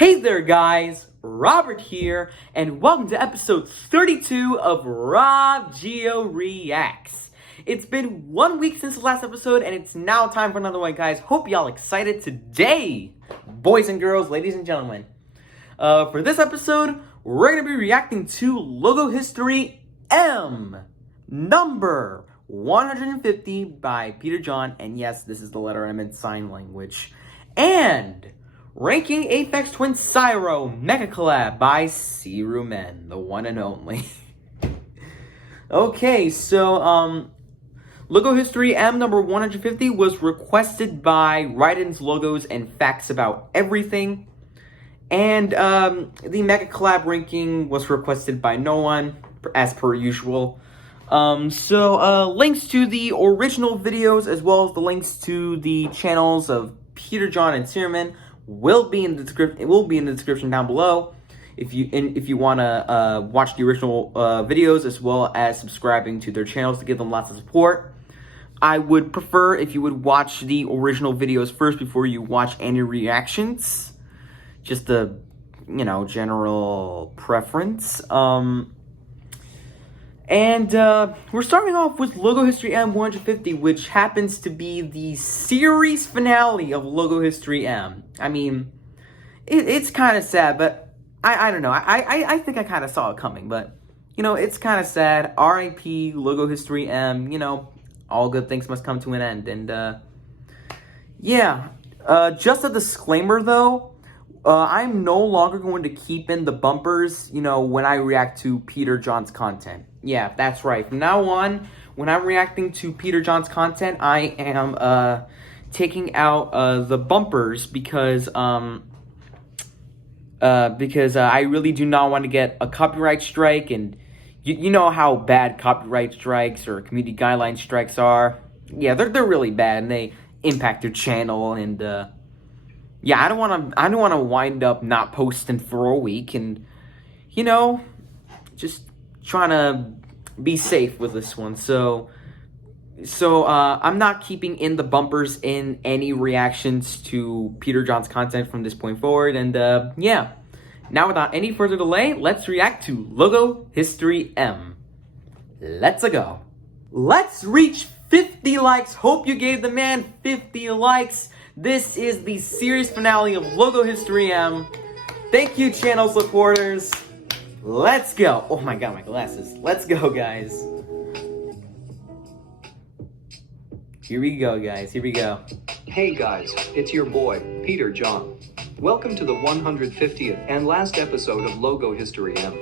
Hey there guys, Robert here, and welcome to episode 32 of RobGioReacts. It's been 1 week since the last episode, and it's now time for another one, guys. Hope y'all excited today, boys and girls, ladies and gentlemen. For this episode, we're going to be reacting to Logo History M, number 150 by Peter John, and yes, this is the letter M in sign language, and ranking Aphex twin Syro Megacollab by Rum3n, the one and only. Okay, so Logo History M number 150 was requested by Rydan's Logos and Facts About Everything, and the Megacollab ranking was requested by no one, as per usual. Links to the original videos as well as the links to the channels of Peter John and Syro will be in the description down below if you want to watch the original videos as well as subscribing to their channels to give them lots of support. I would prefer if you would watch the original videos first before you watch any reactions. Just a, general preference. We're starting off with Logo History M 150, which happens to be the series finale of Logo History M. I mean, it's kind of sad, but I don't know. I think I kind of saw it coming, but, it's kind of sad. R.I.P. Logo History M, all good things must come to an end. And, just a disclaimer, though. I'm no longer going to keep in the bumpers, when I react to Peter John's content. Yeah, that's right. From now on, when I'm reacting to Peter John's content, I am taking out the bumpers because I really do not want to get a copyright strike, and you know how bad copyright strikes or community guideline strikes are. Yeah, they're really bad, and they impact your channel, and yeah, I don't want to wind up not posting for a week, and just trying to be safe with this one. So I'm not keeping in the bumpers in any reactions to Peter John's content from this point forward. And yeah, now without any further delay, let's react to Logo History M. Let's go. Let's reach 50 likes. Hope you gave the man 50 likes. This is the series finale of Logo History M. Thank you, channel supporters. Let's go. Oh my god, my glasses. Let's go, guys. Here we go, guys. Here we go. Hey guys, it's your boy, Peter John. Welcome to the 150th and last episode of Logo History M.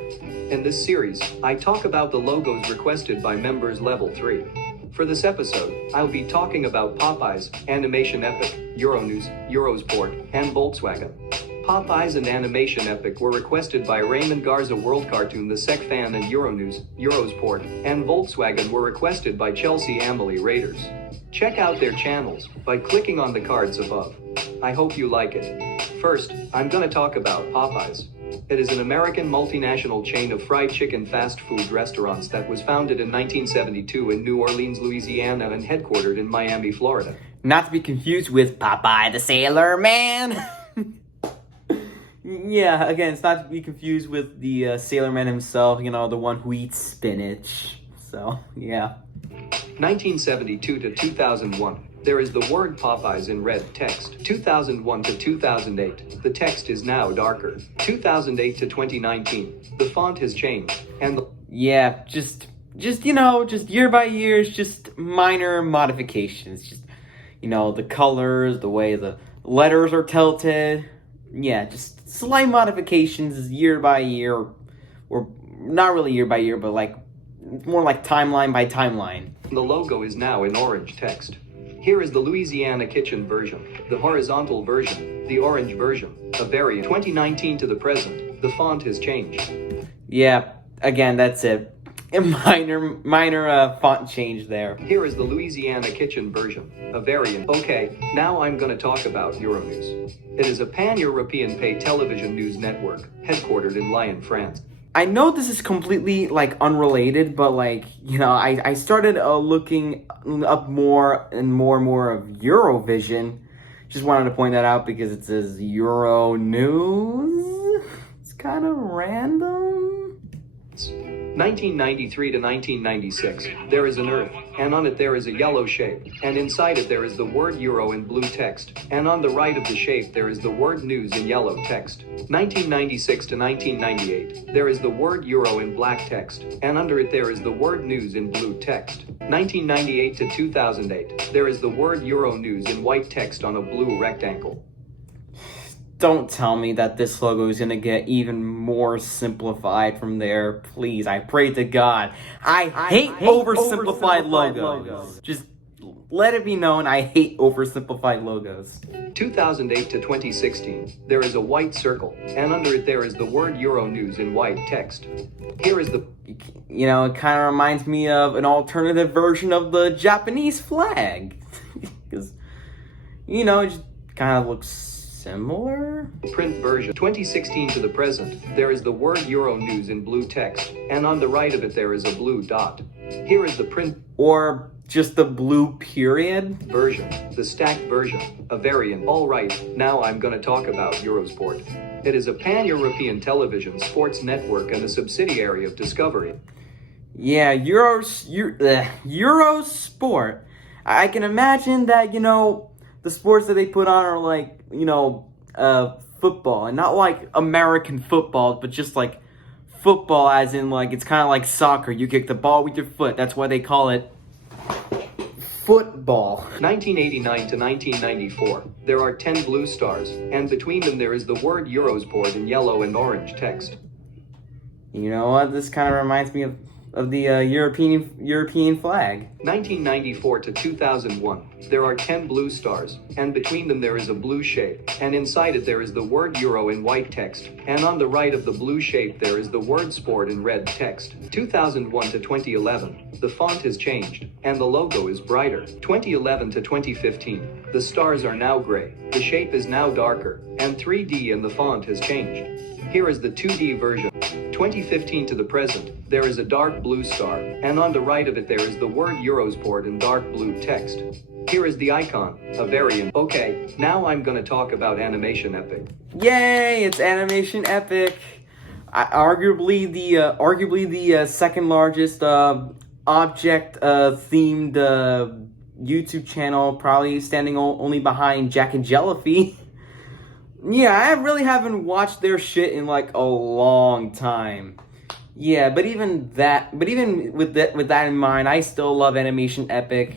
In this series, I talk about the logos requested by members level 3. For this episode, I'll be talking about Popeyes, AnimationEpic, Euronews, Eurosport, and Volkswagen. Popeyes and AnimationEpic were requested by Raymond Garza World Cartoon, the Sec Fan, and Euronews, Eurosport, and Volkswagen were requested by Chelsea Amelie Raiders. Check out their channels by clicking on the cards above. I hope you like it. First, I'm gonna talk about Popeyes. It is an American multinational chain of fried chicken fast food restaurants that was founded in 1972 in New Orleans, Louisiana, and headquartered in Miami, Florida. Not to be confused with Popeye the Sailor Man. Yeah, again, it's not to be confused with the Sailor Man himself, the one who eats spinach. So, yeah. 1972 to 2001. There is the word Popeyes in red text. 2001 to 2008. The text is now darker. 2008 to 2019. The font has changed. And yeah, just year by year, it's just minor modifications. Just, the colors, the way the letters are tilted. Yeah, just slight modifications year by year, or not really year by year, but more like timeline by timeline. The logo is now in orange text. Here is the Louisiana Kitchen version, the horizontal version, the orange version, a variant. 2019 to the present, the font has changed. Yeah, again, that's it. A minor font change there. Here is the Louisiana Kitchen version, a variant. Okay, now I'm gonna talk about Euronews. It is a pan-European pay television news network, headquartered in Lyon, France. I know this is completely, unrelated, but, I started looking up more and more of Eurovision, Just wanted to point that out because it says Euronews. It's kind of random. 1993 to 1996, there is an Earth, and on it there is a yellow shape, and inside it there is the word Euro in blue text, and on the right of the shape there is the word News in yellow text. 1996 to 1998, there is the word Euro in black text, and under it there is the word News in blue text. 1998 to 2008, there is the word Euro News in white text on a blue rectangle. Don't tell me that this logo is going to get even more simplified from there. Please, I pray to God. I hate oversimplified logos. Just let it be known I hate oversimplified logos. 2008 to 2016, there is a white circle, and under it there is the word Euronews in white text. Here is the... You know, it kind of reminds me of an alternative version of the Japanese flag. Because, you know, it just kind of looks similar. Print version. 2016 to the present, there is the word Euronews in blue text, and on the right of it there is a blue dot. Here is the print... Or just the blue period? Version. The stacked version. A variant. Alright, now I'm gonna talk about Eurosport. It is a pan-European television sports network and a subsidiary of Discovery. Yeah, Eurosport. I can imagine that, you know, the sports that they put on are like, you know, football. And not like American football, but just like football as in like, it's kind of like soccer. You kick the ball with your foot. That's why they call it football. 1989 to 1994, there are 10 blue stars, and between them there is the word Eurosport in yellow and orange text. You know what? This kind of reminds me of the European flag. 1994 to 2001, there are 10 blue stars, and between them there is a blue shape, and inside it there is the word Euro in white text, and on the right of the blue shape there is the word Sport in red text. 2001 to 2011, the font has changed, and the logo is brighter. 2011 to 2015, the stars are now gray, the shape is now darker, and 3D and the font has changed. Here is the 2D version. 2015 to the present, there is a dark blue star, and on the right of it there is the word Eurosport in dark blue text. Here is the icon, a variant. Okay, now I'm gonna talk about AnimationEpic. Yay, it's AnimationEpic. Arguably the second largest object themed YouTube channel, probably standing only behind Jack and Jellyfy. Yeah, I really haven't watched their shit in like a long time. Yeah, but even with that in mind, I still love AnimationEpic.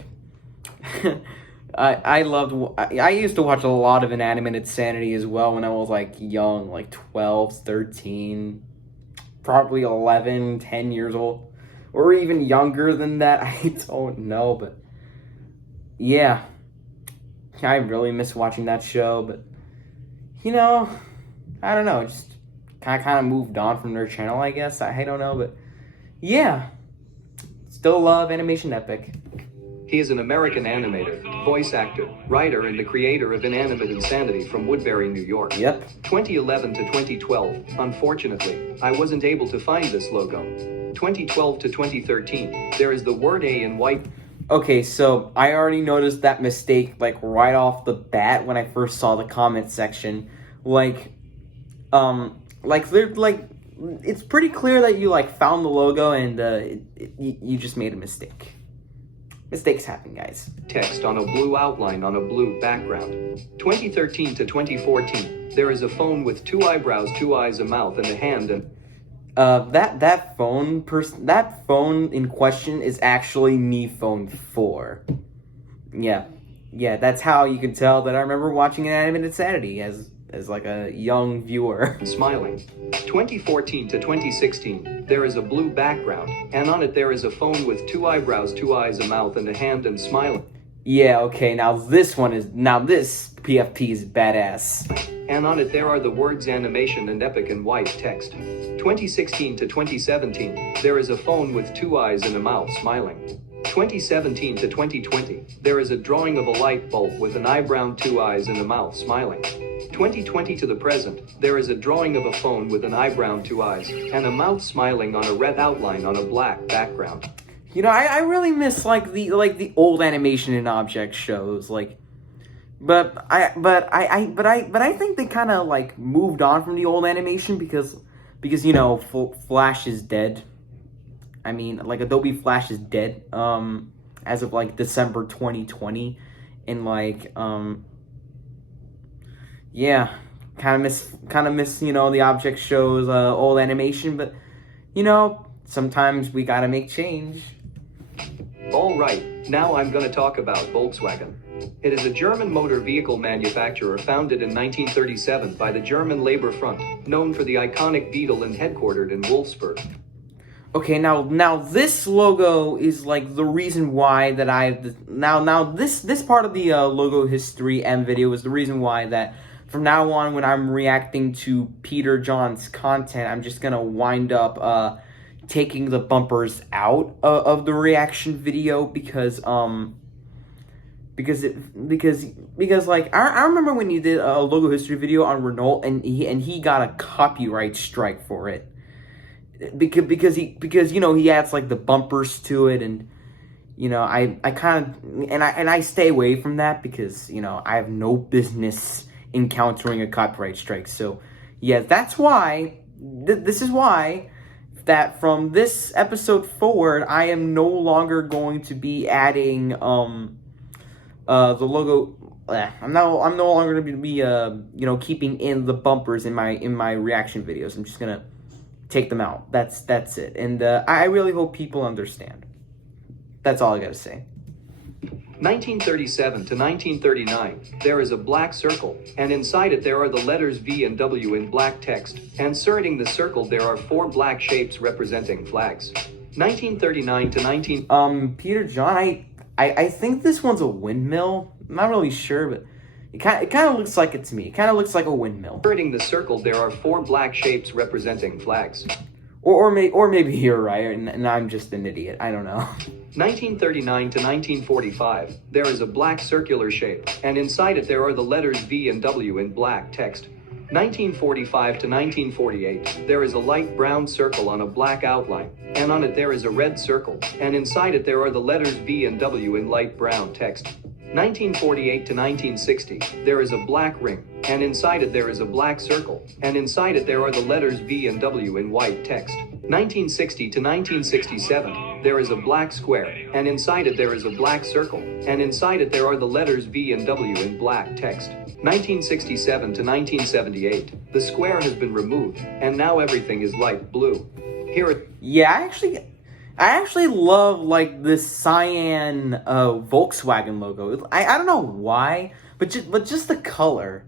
I used to watch a lot of Inanimate Insanity as well when I was like young, like 12, 13, probably 11, 10 years old, or even younger than that. I don't know, but yeah, I really miss watching that show, but you know, I don't know, just kind of moved on from their channel, I guess. I don't know, but yeah, still love AnimationEpic. He is an American animator, voice actor, writer, and the creator of Inanimate Insanity from Woodbury, New York. Yep. 2011 to 2012, unfortunately, I wasn't able to find this logo. 2012 to 2013, there is the word A in white. Okay, so I already noticed that mistake, like, right off the bat when I first saw the comment section. It's pretty clear that you, like, found the logo and you just made a mistake. Mistakes happen, guys. Text on a blue outline on a blue background. 2013 to 2014, there is a phone with 2 eyebrows, 2 eyes, a mouth, and a hand, and... That phone in question is actually Mi Phone 4. Yeah, that's how you can tell that I remember watching Inanimate Insanity as like a young viewer. Smiling. 2014 to 2016, there is a blue background, and on it there is a phone with 2 eyebrows, 2 eyes, a mouth, and a hand, and smiling. Yeah, okay, this PFP is badass. And on it there are the words Animation and Epic in white text. 2016 to 2017, there is a phone with 2 eyes and a mouth smiling. 2017 to 2020, there is a drawing of a light bulb with an eyebrow, 2 eyes, and a mouth smiling. 2020 to the present, there is a drawing of a phone with an eyebrow, 2 eyes, and a mouth smiling on a red outline on a black background. You know, I really miss like the old animation and object shows, like But I think they kind of like moved on from the old animation because you know Flash is dead. I mean, like Adobe Flash is dead. As of like December 2020, and like yeah, kind of miss you know the object shows old animation, but you know sometimes we gotta make change. Alright, now I'm gonna talk about Volkswagen. It is a German motor vehicle manufacturer founded in 1937 by the German Labor Front, known for the iconic Beetle and headquartered in Wolfsburg. Okay, now this logo is like the reason why that this part of the logo history M video is the reason why that from now on when I'm reacting to Peter John's content, I'm just gonna wind up taking the bumpers out of the reaction video because like I remember when you did a logo history video on Renault and he got a copyright strike for it. Because you know he adds like the bumpers to it, and you know I kind of and I stay away from that because you know I have no business encountering a copyright strike. So yeah, that's why this is why that from this episode forward I am no longer going to be adding the logo. I'm no longer going to be you know keeping in the bumpers in my reaction videos. I'm just gonna take them out. That's it. And I really hope people understand. That's all I gotta say. 1937 to 1939, there is a black circle, and inside it there are the letters V and W in black text, and surrounding the circle there are 4 black shapes representing flags. 1939 to 19... Peter John, I think this one's a windmill. I'm not really sure, but it kind of looks like it to me. It kind of looks like a windmill. Surrounding the circle, there are 4 black shapes representing flags. Or maybe you're right, and I'm just an idiot. I don't know. 1939 to 1945, there is a black circular shape, and inside it there are the letters V and W in black text. 1945 to 1948, there is a light brown circle on a black outline, and on it there is a red circle, and inside it there are the letters V and W in light brown text. 1948 to 1960, there is a black ring, and inside it there is a black circle, and inside it there are the letters V and W in white text. 1960 to 1967, there is a black square, and inside it there is a black circle, and inside it there are the letters V and W in black text. 1967 to 1978, the square has been removed, and now everything is light blue. Yeah, I actually love like this cyan Volkswagen logo. I don't know why, but just the color.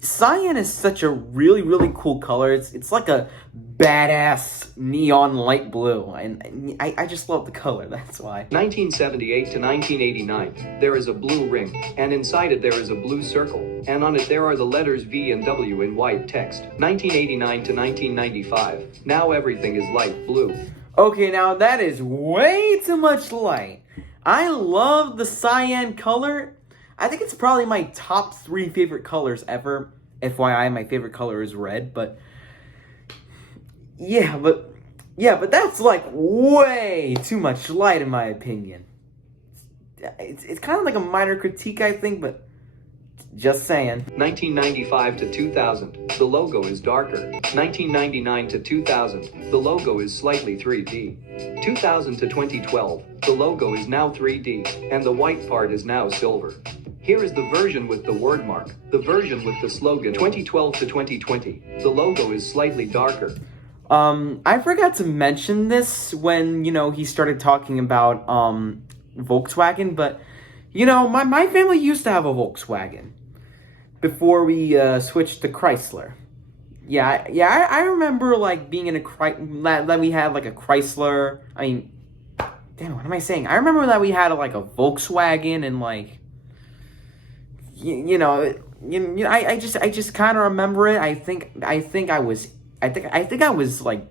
Cyan is such a really cool color. It's like a badass neon light blue, and I just love the color. That's why. 1978 to 1989, there is a blue ring, and inside it there is a blue circle, and on it there are the letters V and W in white text. 1989 to 1995, now everything is light blue. Okay, now that is way too much light. I love the cyan color. I think it's probably my top 3 favorite colors ever. FYI, my favorite color is red, but but that's like way too much light in my opinion. It's kind of like a minor critique, I think, but just saying. 1995 to 2000, the logo is darker. 1999 to 2000, the logo is slightly 3D. 2000 to 2012, the logo is now 3D, and the white part is now silver. Here is the version with the word mark, the version with the slogan. 2012 to 2020, the logo is slightly darker. I forgot to mention this when, you know, he started talking about Volkswagen, but you know, my family used to have a Volkswagen before we switched to Chrysler. I remember like being in that we had like a Chrysler. I mean, damn, what am I saying? I remember that we had like a Volkswagen and like I just kind of remember it. I think I was like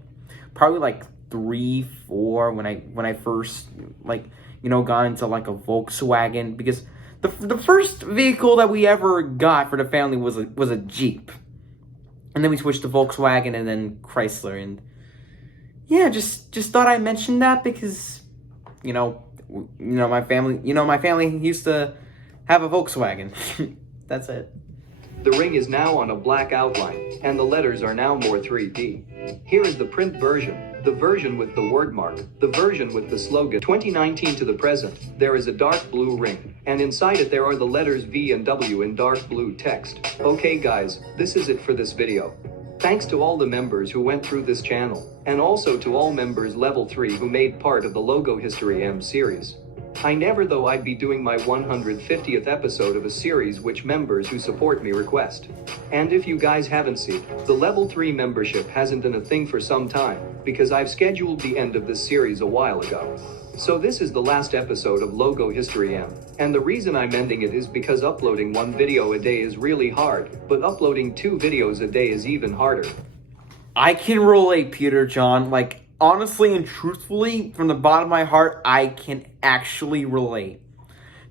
probably like 3, 4 when I first like got into like a Volkswagen, because the first vehicle that we ever got for the family was a Jeep, and then we switched to Volkswagen and then Chrysler, and yeah, just thought I'd mention that because my family used to have a Volkswagen. That's it. The ring is now on a black outline, and the letters are now more 3D. Here is the print version, the version with the word mark, the version with the slogan. 2019 to the present, there is a dark blue ring, and inside it there are the letters V and W in dark blue text. Okay guys, this is it for this video. Thanks to all the members who went through this channel, and also to all members level 3 who made part of the Logo History M series. I never thought I'd be doing my 150th episode of a series which members who support me request. And if you guys haven't seen, the level 3 membership hasn't been a thing for some time, because I've scheduled the end of this series a while ago. So this is the last episode of Logo History M, and the reason I'm ending it is because uploading 1 video a day is really hard, but uploading 2 videos a day is even harder. I can relate, Peter John. Like, honestly and truthfully, from the bottom of my heart, I can actually relate.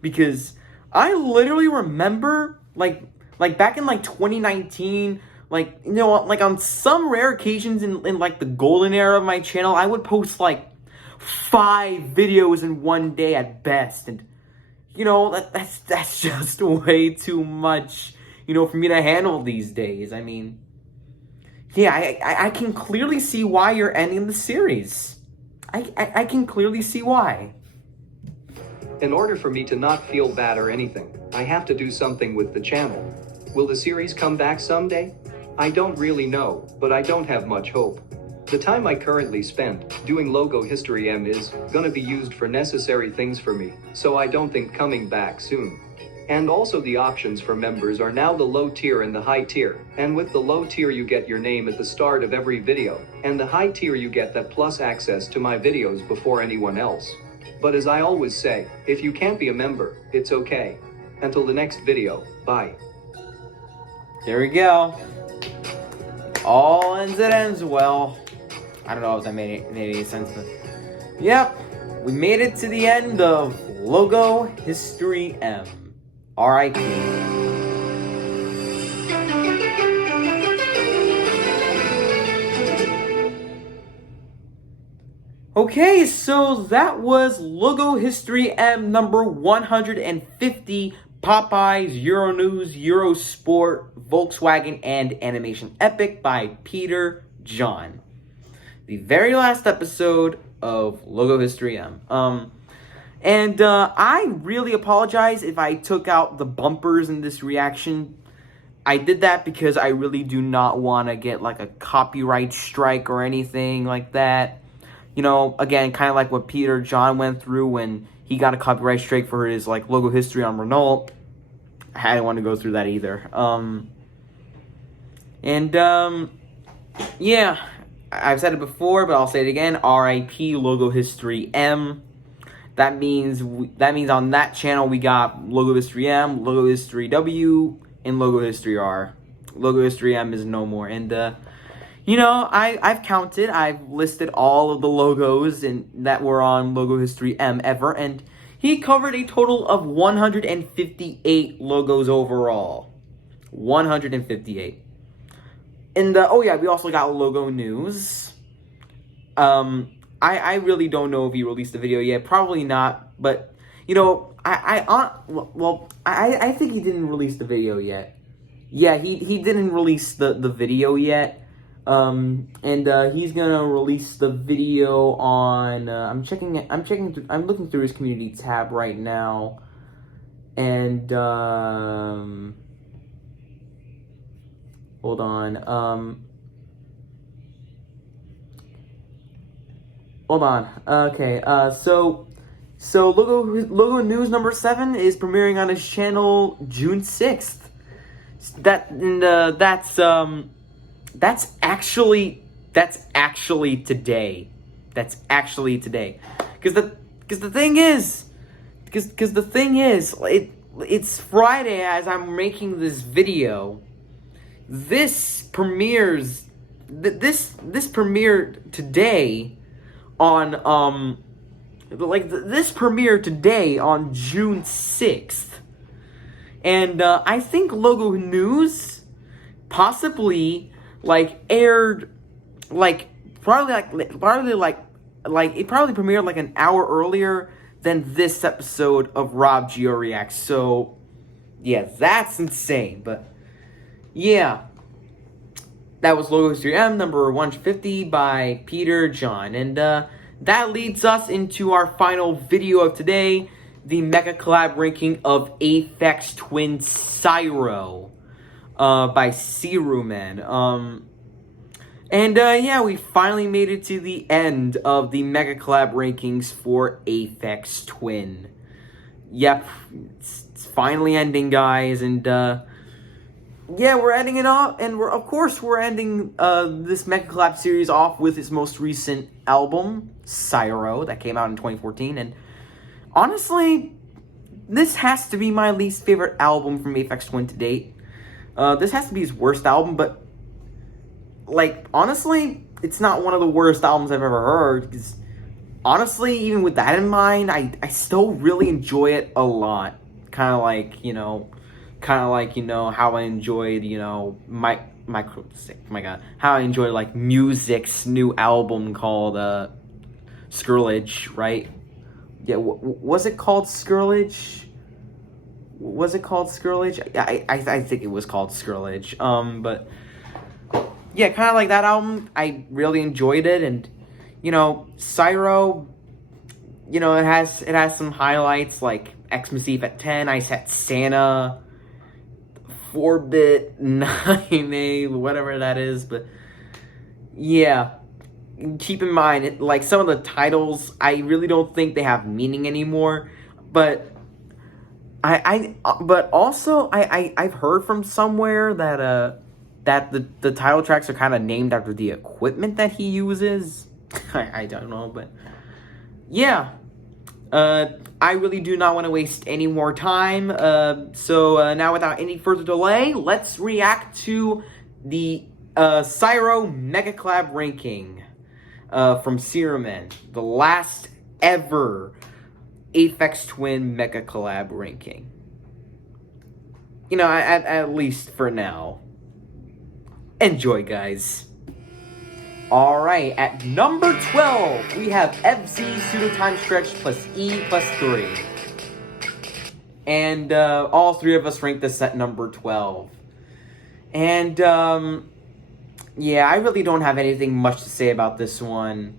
Because I literally remember, like back in, 2019, on some rare occasions in the golden era of my channel, I would post, 5 videos in one day at best. And, that's just way too much, for me to handle these days. I mean, yeah, I can clearly see why you're ending the series. I can clearly see why. In order for me to not feel bad or anything, I have to do something with the channel. Will the series come back someday? I don't really know, but I don't have much hope. The time I currently spend doing Logo History M is gonna be used for necessary things for me, so I don't think coming back soon. And also the options for members are now the low tier and the high tier, and with the low tier you get your name at the start of every video, and the high tier you get that plus access to my videos before anyone else. But as I always say, if you can't be a member, it's okay. Until the next video, bye. There we go. All ends it ends well. I don't know if that made any sense, but yep, we made it to the end of Logo History M. R.I.P. Okay, so that was Logo History M number 150, Popeyes, Euronews, Eurosport, Volkswagen AnimationEpic by Peter John. The very last episode of Logo History M. And I really apologize if I took out the bumpers in this reaction. I did that because I really do not want to get a copyright strike or anything like that. Again, kind of like what Peter John went through when he got a copyright strike for his Logo History on Renault. I didn't want to go through that either. Yeah, I've said it before, but I'll say it again. R.I.P. Logo History M. That means on that channel we got Logo History M, Logo History W, and Logo History R. Logo History M is no more. And I've counted. I've listed all of the logos that were on Logo History M ever, and he covered a total of 158 logos overall. 158. And oh yeah, we also got Logo News. I really don't know if he released the video yet. Probably not. But I think he didn't release the video yet. Yeah, he didn't release the video yet. And he's gonna release the video on. I'm looking through his community tab right now, and hold on. Hold on. Okay. So Logo News number 7 is premiering on his channel June 6th. That's actually today. That's actually today. Because the thing is, it's Friday as I'm making this video. This premieres. This premiered today. This premiered today on June 6th. And I think Logo News possibly aired it probably premiered an hour earlier than this episode of RobGioReacts. So Yeah, that's insane. But yeah, that was Logo History M number 150 by Peter John. And that leads us into our final video of today, the Megacollab ranking of Aphex Twin Syro by Syro. Yeah, we finally made it to the end of the Megacollab rankings for Aphex Twin. Yep, it's finally ending, guys, and yeah, we're ending it off, and we're ending this Megacollab series off with its most recent album, Syro, that came out in 2014, and honestly, this has to be my least favorite album from Aphex Twin to date. This has to be his worst album, but, like, honestly, it's not one of the worst albums I've ever heard, because, honestly, even with that in mind, I still really enjoy it a lot. Kind of like, you know, how I enjoyed, how I enjoyed, like, Music's new album called, Scourge, right? Yeah, was it called Scourge? Was it called Scourge? I think it was called Scourge. But yeah, kind of like that album. I really enjoyed it, and Syro, it has some highlights like Xmas at 10, I Set Santa, 4-bit 9A, whatever that is. But yeah, keep in mind, like, some of the titles, I really don't think they have meaning anymore. But I've heard from somewhere that the title tracks are kind of named after the equipment that he uses. I don't know, but yeah, I really do not want to waste any more time. So now, without any further delay, let's react to the Syro Megacollab ranking from Syro, the last ever Aphex Twin Megacollab ranking. At least for now. Enjoy, guys. Alright, at number 12, we have FZ Pseudo Time Stretch plus E plus 3. And all three of us ranked this at number 12. And yeah, I really don't have anything much to say about this one.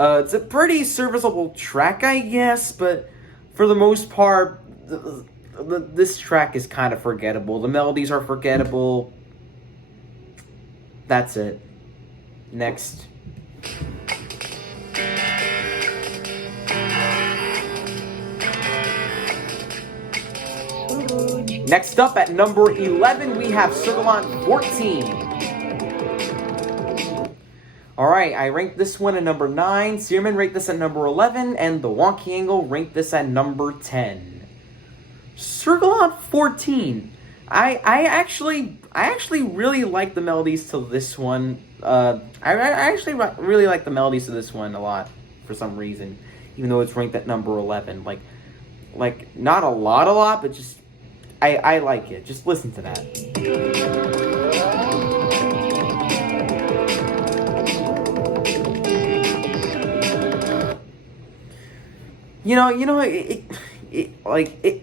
It's a pretty serviceable track, I guess, but for the most part, this track is kind of forgettable. The melodies are forgettable. That's it. Next. Next up at number 11, we have Circleon 14. Alright, I ranked this one at number 9, Syro ranked this at number 11, and the Wonky Angle ranked this at number 10. Circleon 14. I actually really like the melodies to this one. I actually really like the melodies to this one a lot for some reason, even though it's ranked at number 11. Like not a lot, but just I like it. Just listen to that.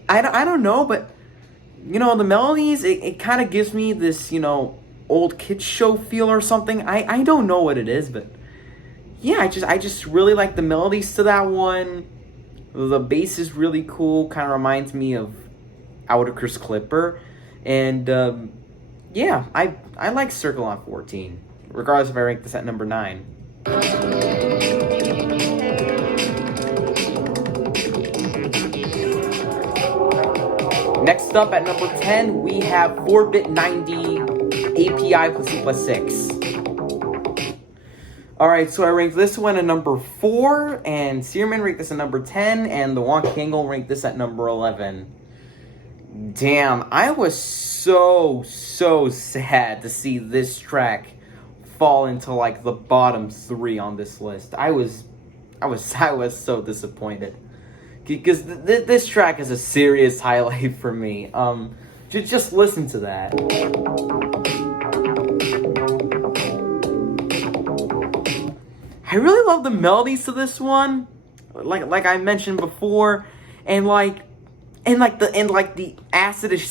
I don't know, but the melodies, it kind of gives me this, old kids show feel or something. I don't know what it is, but yeah, I just really like the melodies to that one. The bass is really cool, kind of reminds me of Outercurse Clipper, and yeah, I like Circleon 14, regardless if I rank this at number 9. Next up at number 10, we have 4-bit 90 API plus E plus 6. Alright, so I ranked this one at number 4, and Syro ranked this at number 10, and the Wonky Angle ranked this at number 11. Damn, I was so sad to see this track fall into, like, the bottom 3 on this list. I was so disappointed. Because this track is a serious highlight for me. Just listen to that. I really love the melodies to this one, like I mentioned before, and like the acidish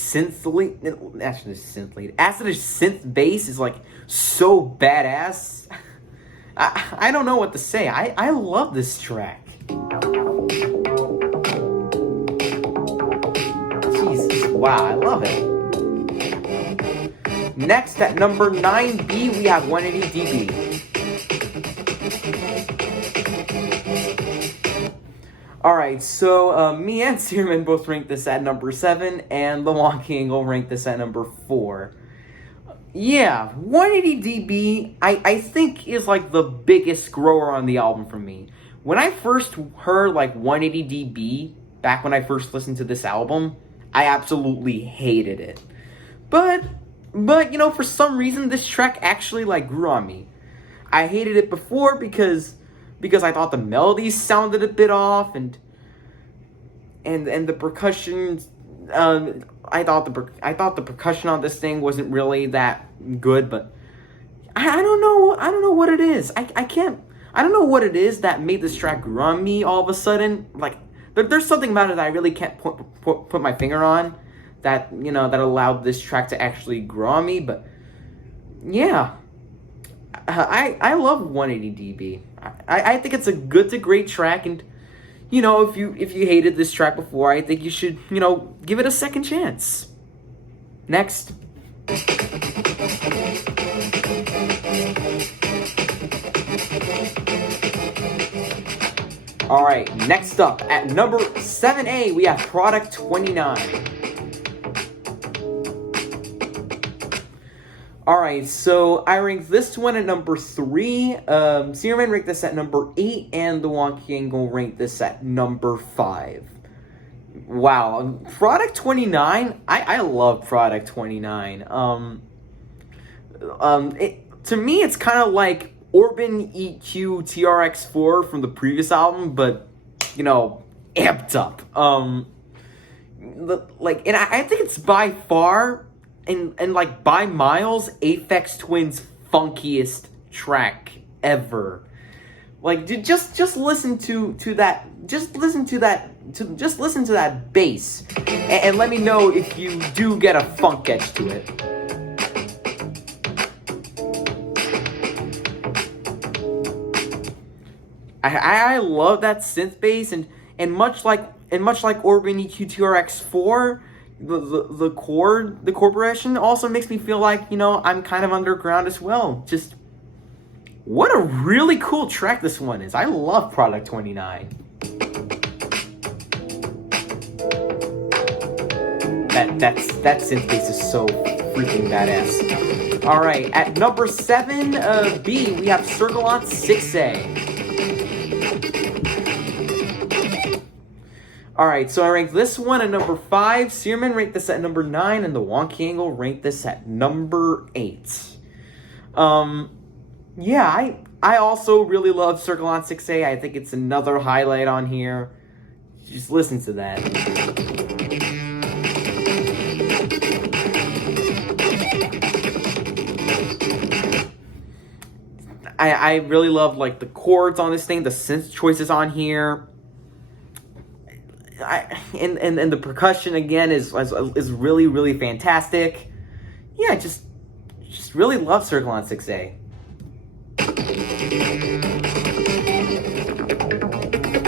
synth bass is like so badass. I don't know what to say. I love this track. Jesus, wow, I love it. Next at number 9B, we have 180 dB. Alright, so me and Searman both ranked this at number 7, and the Wonky Angle ranked this at number 4. Yeah, 180 dB, I think is like the biggest grower on the album for me. When I first heard like 180 dB, back when I first listened to this album, I absolutely hated it. But you know, for some reason, this track actually like grew on me. I hated it before because I thought the melodies sounded a bit off, and the percussion. I thought the percussion on this thing wasn't really that good, but I don't know what it is. I don't know what it is that made this track grow on me all of a sudden. Like there's something about it that I really can't put my finger on, that that allowed this track to actually grow on me. But yeah. I love 180 dB. I think it's a good to great track, and if you hated this track before, I think you should give it a second chance. Next. All right, next up at number 7A, we have Product 29. Alright, so I ranked this one at number 3, Syro ranked this at number 8, and the Wonky Angle ranked this at number 5. Wow, Product 29, I love Product 29. To me, it's kind of like Urban EQ TRX4 from the previous album, but, amped up. And I think it's by far... And like by miles, Aphex Twin's funkiest track ever. Like, just listen to that. Just listen to that bass, and let me know if you do get a funk edge to it. I love that synth bass, and much like Urban EQ TRX4. The corporation also makes me feel like, I'm kind of underground as well. Just, what a really cool track this one is. I love Product 29. That synth bass is so freaking badass. Alright, at number 7B, we have Circulon 6A. Alright, so I ranked this one at number 5, Syro ranked this at number 9, and the Wonky Angle ranked this at number 8. Yeah, I also really love Circulon 6A. I think it's another highlight on here. Just listen to that. I really love like the chords on this thing, the synth choices on here. And the percussion again is really, really fantastic. Yeah, just really love Circulon 6A.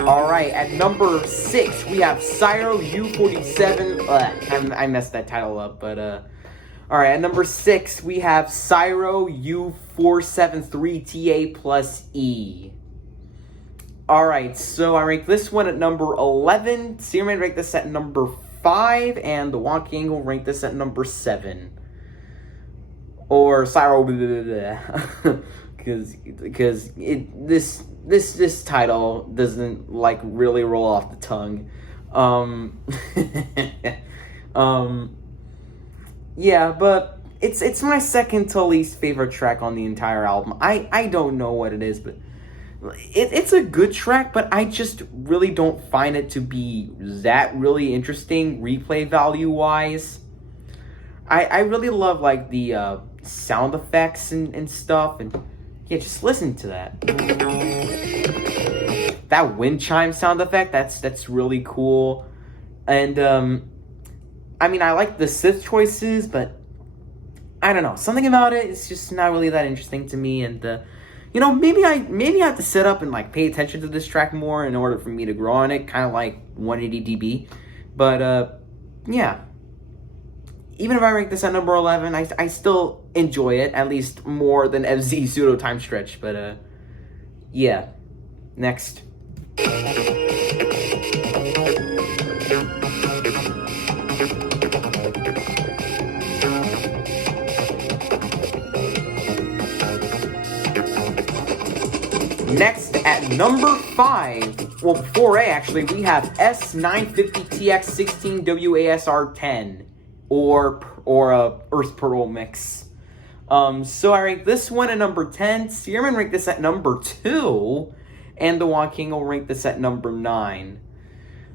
Alright, at number 6 we have Syro U47. I messed that title up, but alright, at number 6 we have Syro U473 TA plus E. Alright, so I ranked this one at number 11, Syro ranked this at number 5, and the Wonky Angle ranked this at number 7. Or Syro, because this title doesn't like really roll off the tongue. Yeah, but it's my second to least favorite track on the entire album. I don't know what it is, but it's a good track, but I just really don't find it to be that really interesting replay value wise. I really love like the sound effects and stuff, and yeah, just listen to that. That wind chime sound effect, that's really cool. And I mean, I like the synth choices, but I don't know, something about it is just not really that interesting to me. And maybe I have to sit up and like pay attention to this track more in order for me to grow on it, kind of like 180 dB. But yeah, even if I rank this at number 11, I still enjoy it, at least more than FZ Pseudo Time Stretch. But yeah, next. Next, at number 5, well, 4A actually, we have S950TX16WASR10, or a Earth Pearl mix. So I rank this one at number 10. Searman ranked this at number 2, and the Wong King will rank this at number 9.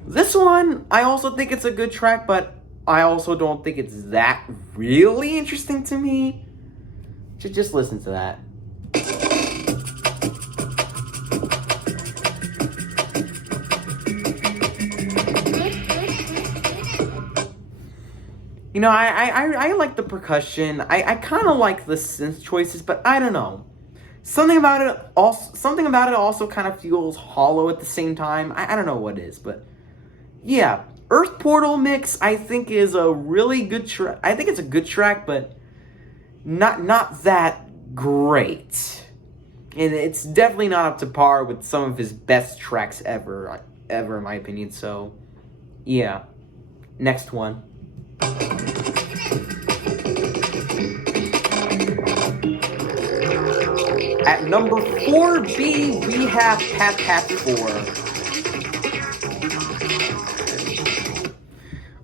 This one, I also think it's a good track, but I also don't think it's that really interesting to me. Just listen to that. I like the percussion. I kind of like the synth choices, but I don't know. Something about it also kind of feels hollow at the same time. I don't know what it is, but yeah, Earth Portal mix I think is a really good track. I think it's a good track, but not that great. And it's definitely not up to par with some of his best tracks ever in my opinion. So yeah, next one. At number 4B, we have Pat 4.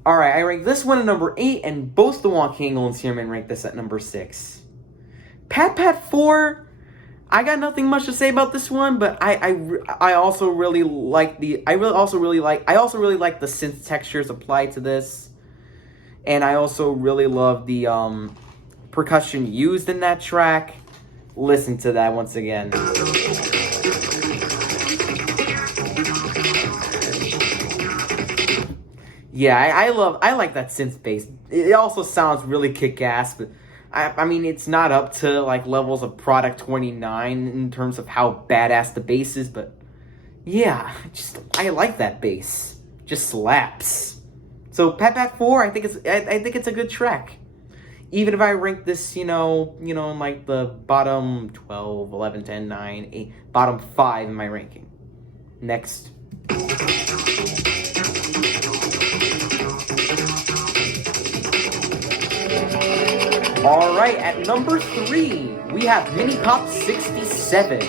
Alright, I rank this one at number 8, and both the Wong King and Searman rank this at number 6. Pat 4, I got nothing much to say about this one, but I also really like the synth textures applied to this. And I also really love the percussion used in that track. Listen to that once again. Yeah, I like that synth bass. It also sounds really kick-ass, but I mean, it's not up to like levels of Product 29 in terms of how badass the bass is, but yeah, I like that bass. Just slaps. So Pat 4, I think it's a good track. Even if I rank this, in like the bottom 12, 11, 10, 9, 8, bottom 5 in my ranking. Next. All right, at number 3, we have Mini Pop 67.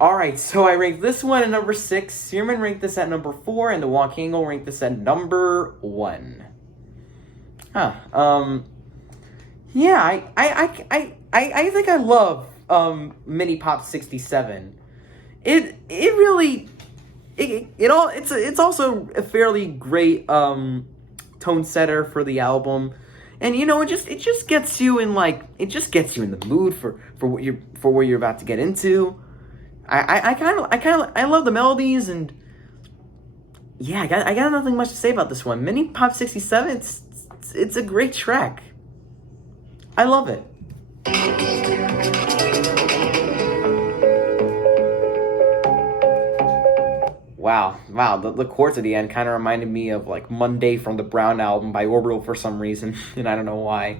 All right, so I ranked this one at number 6. Searman ranked this at number 4, and the Wong King will rank this at number 1. Yeah, I think I love Mini Pop 67. It's also a fairly great tone setter for the album, and it just gets you in the mood for what you're about to get into. I love the melodies, and yeah, I got nothing much to say about this one. Mini Pop 67, it's a great track. I love it. Wow, the chords at the end kind of reminded me of like Monday from the Brown album by Orbital for some reason, and I don't know why.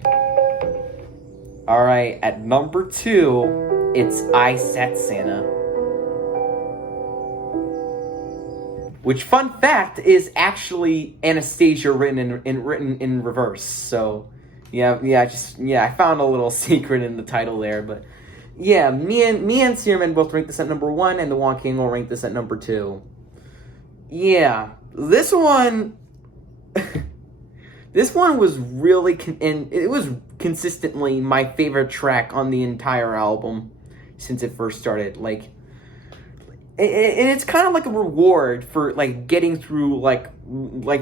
Alright, at number 2, it's I Sat Santa. Which, fun fact, is actually Anastasia written in reverse. So, I found a little secret in the title there. But yeah, me and Searman both rank this at number 1, and the Wong King will rank this at number 2. Yeah, this one was really it was consistently my favorite track on the entire album since it first started. Like. And it's kind of like a reward for like getting through like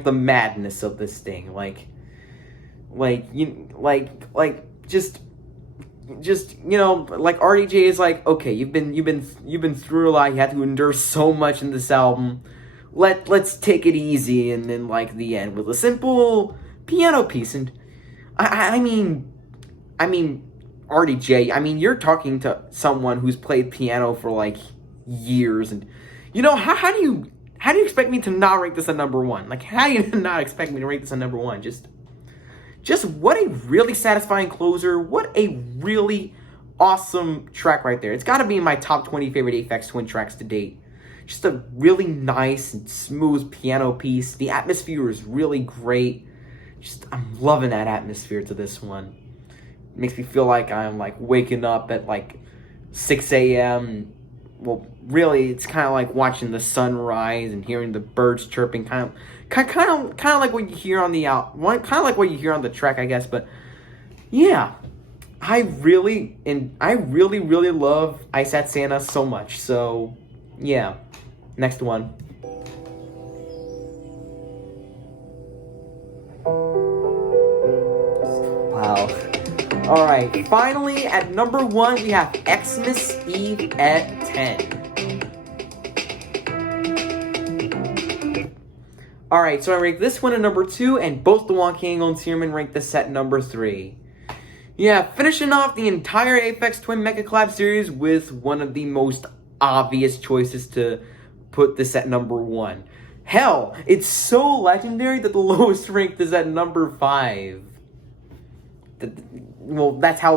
the madness of this thing, just like RDJ is like, okay, you've been through a lot. You had to endure so much in this album. Let's take it easy, and then like the end with a simple piano piece. And I mean, RDJ. I mean, you're talking to someone who's played piano for like years, and how do you expect me to not rank this at number one? Like, how do you not expect me to rank this at number one? Just what a really satisfying closer. What a really awesome track right there. It's got to be in my top 20 favorite Aphex Twin tracks to date. Just a really nice and smooth piano piece. The atmosphere is really great. I'm loving that atmosphere to this one. It makes me feel like I'm like waking up at like 6 a.m. Well, really, it's kind of like watching the sunrise and hearing the birds chirping, kind of like what you hear on the track, I guess. But yeah, I really love Ice at Santa so much. So yeah, next one. Wow. All right, finally at number one we have Xmas Eve at 10. All right, so I ranked this one at number 2, and both the Wonky Angle and Syro ranked this at number 3. Yeah, finishing off the entire Aphex Twin Megacollab series with one of the most obvious choices to put this at number 1. Hell, it's so legendary that the lowest ranked is at number 5. Well, that's how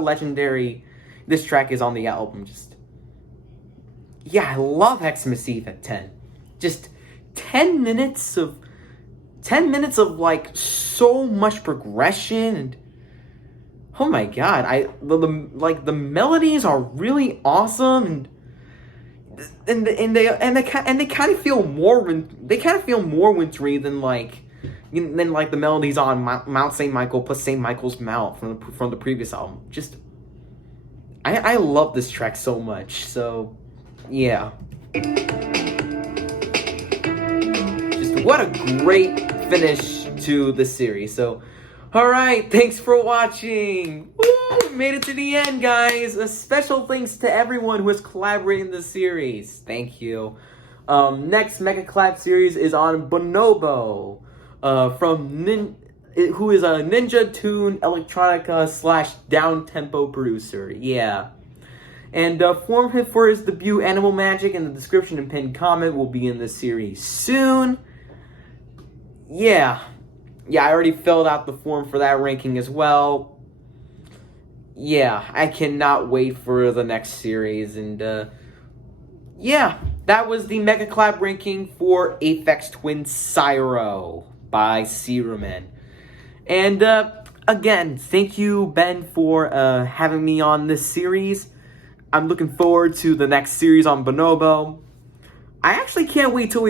legendary this track is on the album. I love Xmas Eve at 10. Just 10 minutes of like so much progression, and oh my god, the melodies are really awesome, and they kind of feel more wintry than the melodies on Mount St. Michael plus St. Michael's Mount from the previous album. I love this track so much. So yeah, what a great finish to the series. So alright, thanks for watching. Woo, we made it to the end, guys. A special thanks to everyone who has collaborated in this series. Thank you. Next Mega Collab series is on Bonobo, who is a Ninja Tune Electronica / down tempo producer. Yeah. And form for his debut Animal Magic in the description and pinned comment will be in the series soon. Yeah, I already filled out the form for that ranking as well. Yeah, I cannot wait for the next series. And yeah, that was the Mega Collab ranking for Aphex Twin Syro by Syro. And again, thank you, Ben, for having me on this series. I'm looking forward to the next series on Bonobo. I actually can't wait until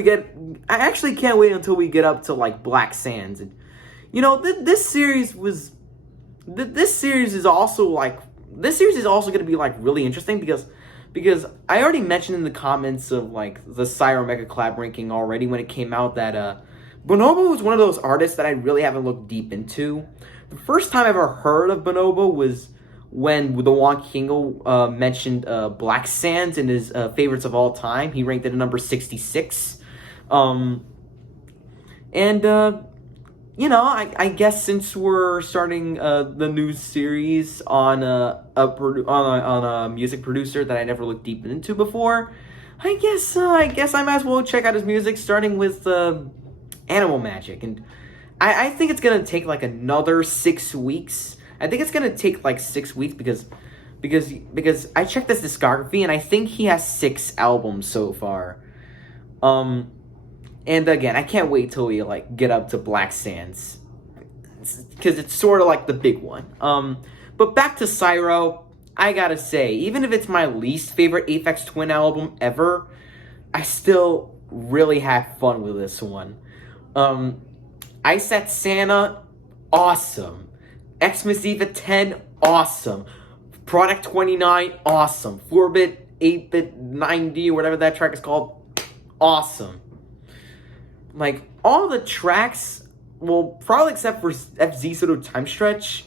we get up to like Black Sands. And this series is also going to be like really interesting because I already mentioned in the comments of like the Syro Mega Collab ranking already when it came out that Bonobo was one of those artists that I really haven't looked deep into. The first time I ever heard of Bonobo was when the Wonky Angle mentioned Black Sands in his favorites of all time. He ranked it at number 66. I guess since we're starting the new series on a music producer that I never looked deep into before, I guess I might as well check out his music, starting with Animal Magic. And I think it's gonna take like another 6 weeks. I think it's gonna take like 6 weeks because I checked his discography and I think he has 6 albums so far. And again, I can't wait till we like get up to Black Sands because it's sort of like the big one. But back to Syro, I gotta say, even if it's my least favorite Aphex Twin album ever, I still really had fun with this one. Ice at Santa, awesome. Xmas Eve at 10, awesome. Product 29, awesome. 4-bit, 8-bit, 9D, or whatever that track is called, awesome. Like, all the tracks, well, probably except for FZ Soto Time Stretch,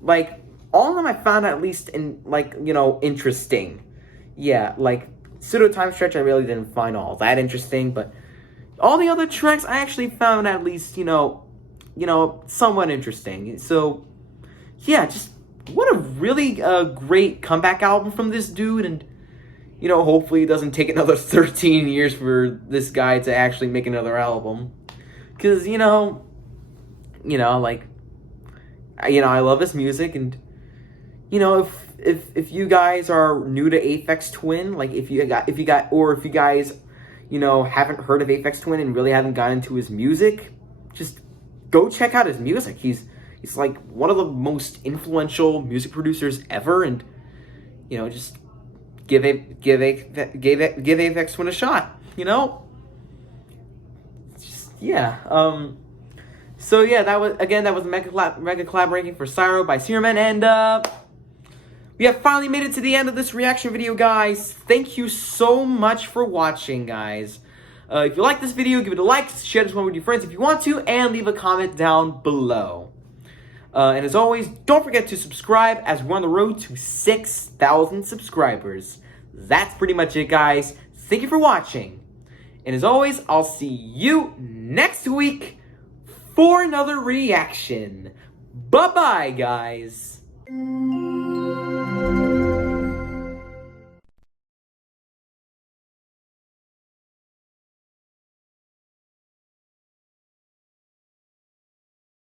like, all of them I found at least in, like, you know, interesting. Yeah, like, Pseudo Time Stretch I really didn't find all that interesting, but all the other tracks I actually found at least, you know, somewhat interesting. So, yeah, just what a really great comeback album from this dude, and, you know, hopefully it doesn't take another 13 years for this guy to actually make another album. Because, you know, like, I love his music, and, you know, if you guys are new to Aphex Twin, like, if you guys, you know, haven't heard of Aphex Twin and really haven't gotten into his music, just go check out his music. He's like one of the most influential music producers ever, and, you know, just give Aphex Twin a shot, you know? Just, yeah. So yeah, that was Megacollab ranking for Syro by Rum3n, and we have finally made it to the end of this reaction video, guys. Thank you so much for watching, guys. If you like this video, give it a like, share this one with your friends if you want to, and leave a comment down below. And as always, don't forget to subscribe as we're on the road to 6,000 subscribers. That's pretty much it, guys. Thank you for watching. And as always, I'll see you next week for another reaction. Bye-bye, guys.